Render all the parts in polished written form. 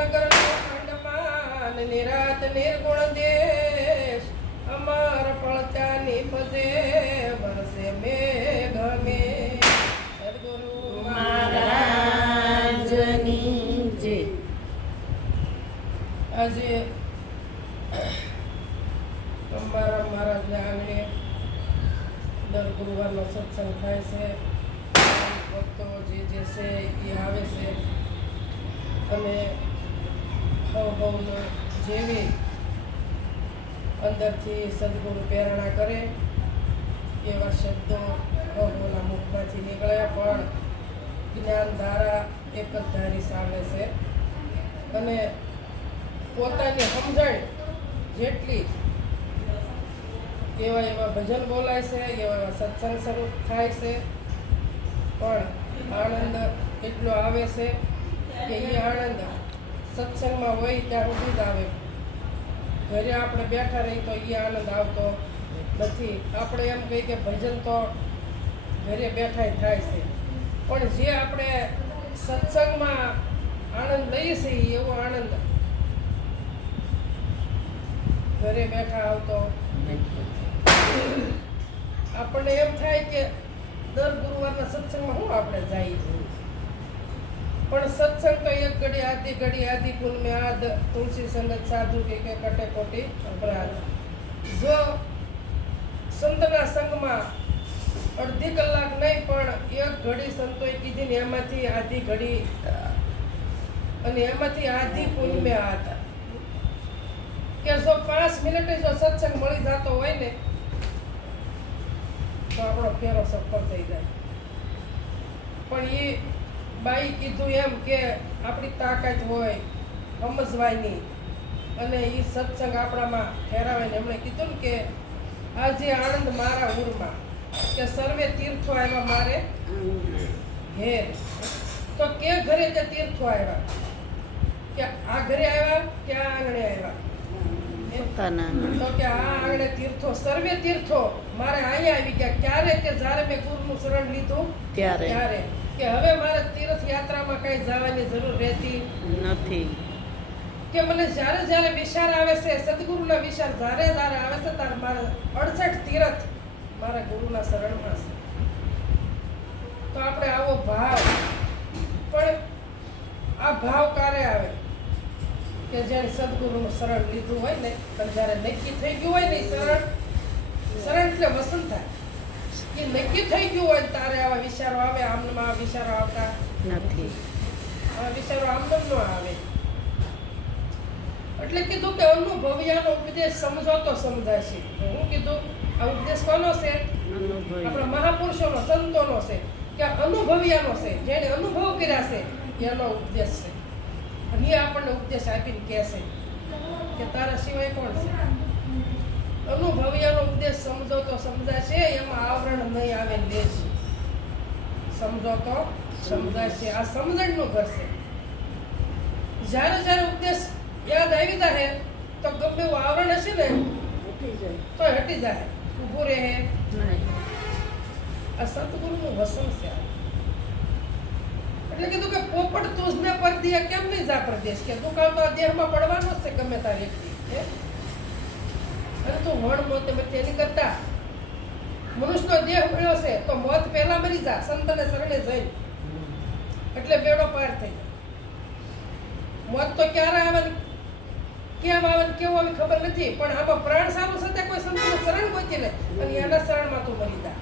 નગર ખંડમાં નિરાત નિર્ગુણ દેશ અમાર પળચાની પજે વરસે મેઘ મે સદગુરુ મહારાજની જય. આજે અમારા મહારાજના આંગણે દર ગુરુવારનો સત્સંગ થાય છે. ભક્તો જે છે એ આવે છે અને હવનો જેવી અંદરથી સદગુરુ પ્રેરણા કરે એવા શબ્દો હવના મુખમાંથી નીકળ્યા, પણ જ્ઞાન ધારા એક જ ધારી ચાલે છે અને પોતાની સમજણ જેટલી એવા એવા ભજન બોલાય છે, એવા એવા સત્સંગ શરૂ થાય છે, પણ આનંદ એટલો આવે છે કે એ આનંદ સત્સંગમાં હોય ત્યાં સુધી જ આવે. ઘરે આપણે બેઠા રહી તો એ આનંદ આવતો નથી. આપણે એમ કહીએ કે ભજન તો ઘરે બેઠા થાય છે, પણ જે આપણે સત્સંગમાં આનંદ લઈએ છીએ એવો આનંદ ઘરે બેઠા આવતો આપણને એમ થાય કે દર ગુરુવારના સત્સંગમાં શું આપણે જઈએ છીએ, પણ સત્સંગ તો એક ઘડી આદિ પુલ મેં આદ તુલસી સંગત સાધુ કે કટે કોટી અપરાધ. જો સંતના સંગમાં અડધી કલાક નહીં પણ એક ઘડી સંતોએ કીધી ને એમાંથી આધી ઘડી અને એમાંથી આધી પુલ મેં આદ કે જો 5 મિનિટે જો સત્સંગ મળી જતો હોય ને તો આપણો ફેરો સફળ થઈ જાય. પણ એ બાઈ કીધું એમ કે આપણી તાકાત હોય સમજવાની અને એ સત્સંગ આપણામાં ઠેરાવે ને એમણે કીધું ને કે આજે આનંદ મારા ઉરમાં કે સર્વે તીર્થો આવ્યા મારે ઘેર. તો કે ઘરે તે તીર્થો આવ્યા કે આ ઘરે આવ્યા કે આ આંગણે આવ્યા તો કે આ આંગણે તીર્થો સર્વે તીર્થો મારે અહીંયા આવી ગયા. ક્યારે કે જ્યારે મેં ગુરુનું શરણ લીધું ત્યારે કે હવે મારે તીર્થ યાત્રામાં કઈ જવાની જરૂર રહેતી નથી. કે મને જ્યારે જ્યારે વિચાર આવે છે સદગુરુના વિચાર જ્યારે જ્યારે આવે છે ત્યારે મારે 68 તીર્થ મારા ગુરુના શરણમાં છે. તો આપણે આવો ભાવ, પણ આ ભાવ ક્યારે આવે કે જ્યારે સદગુરુનું શરણ લીધું હોય ને અને જ્યારે નક્કી થઈ ગયું હોય ને શરણ એટલે વસન થાય કે નક્કી થઈ ગયું હોય તારે આવા વિચારો આવે. આમનામાં આ વિચારો આવતા નથી. આ વિચારો આમનામ ન આવે. એટલે કીધું કે અનુભવ્યાનો ઉપદેશ સમજો તો સમજાય છે. હું કીધું આ ઉપદેશ કોનો છે? આપણા મહાપુરુષોનો, સંતોનો છે કે અનુભવ્યાનો છે, જેને અનુભવ કર્યા છે એનો ઉપદેશ છે. અને એ આપણને ઉપદેશ આપીને કહે છે કે તારા સિવાય કોણ છે? અનુભવ્યાનો ઉપદેશ સમજો તો સમજાશે, એમાં આવરણ નહીં આવે લેશ. સમજો તો સમજાશે, આ સમજણનું ઘર છે. જ્યારે જ્યારે ઉપદેશ યાદ આવી જાય તો ગમે એવું આવરણ હશે ને તો હટી જાય, ઊભું રહે. આ સતગુરુનું વસન છે. એટલે કીધું કે પોપટ તુજને પરદિયા કેમ નહીં જા પ્રદેશ કે દુકાળ તો આ દેહમાં પડવાનો જ છે ગમે તારી વ્યક્તિ. અને તું વણ મોત એની કરતા મનુષ્યનો દેહ મળ્યો છે તો મોત પહેલા મરી જા સંતને શરણે જઈ, એટલે બેડો પાર થઈ જાય. મોત તો ક્યારે આવે કેમ આવે કેવું આવે ખબર નથી, પણ આમાં પ્રાણ સારું સાથે કોઈ સંતનું શરણ ગોતી લે અને એના શરણમાં તું મરી જા.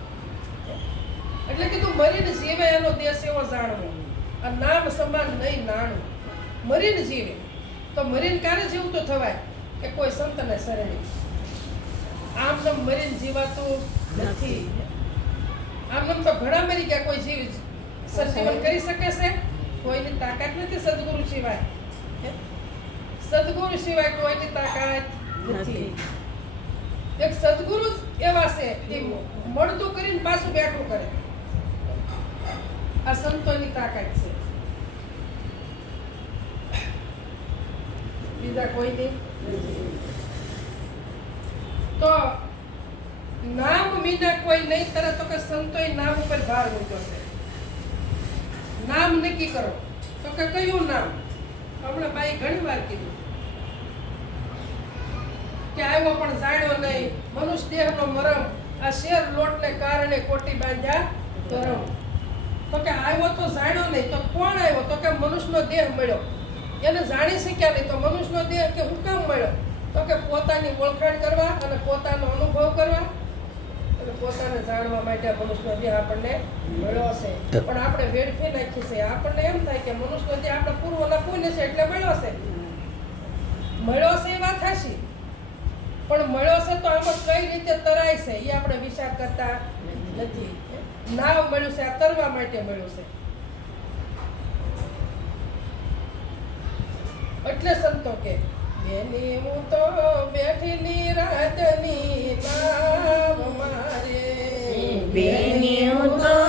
એટલે કીધું મરીને જીવે એનો દેશ એવો જાણવો, આ નામ સમાન નહીં નાણું. મરીને જીવે તો મરીને ક્યારે જીવું તો થવાય કે કોઈ સંતને શરણે. આમ નામ મરીને જીવાતું નથી. આમ નામ તો ઘણા મરી ગયા, કોઈ જીવ સજીવન કરી શકે છે? કોઈની તાકાત નથી સદગુરુ સિવાય. સદગુરુ સિવાય કોઈની તાકાત નથી. એક સદગુરુ એવા છે કે મળતું કરીને પાછું બેઠું કરે. આ સંતોની તાકાત છે, બીજા કોઈ નહીં. તો નામ વિના કોઈ નહીં કરે તો કે સંતોએ નામ ઉપર ભાર મૂક્યો છે. નામ નક્કી કરો તો કે કયું નામ? હમણાં બાઈ ઘણી વાર કીધું કે આવ્યો પણ જાણ્યો નહીં મનુષ્ય દેહનો મરમ આ શેર લોટને કારણે કોટી બાંધ્યા ગરમ તો કે આવ્યો તો જાણ્યો નહીં તો કોણ આવ્યો તો કે મનુષ્યનો દેહ મળ્યો એને જાણી શક્યા નહીં તો મનુષ્યનો દેહ કે હું કામ મળ્યો તો કે પોતાની ઓળખાણ કરવા અને પોતાનો અનુભવ કરવા અને પોતાને જાણવા માટે મનુષ્યનો દેહ આપણને મળ્યો છે પણ આપણે વેડફી નાખી છે આપણને એમ થાય કે મનુષ્યનો દેહ આપણે પૂર્વના પુણ્ય છે એટલે મળ્યો છે એ વાત હાચી પણ મળ્યો છે તો આમાં કઈ રીતે તરાય છે એ આપણે વિચાર કરતા નથી નાવ મળ્યું છે આ તરવા માટે મળ્યું છે એટલે સંતો કે બેની હું તો બેઠીની રાતની નાવ મારે બેની હું તો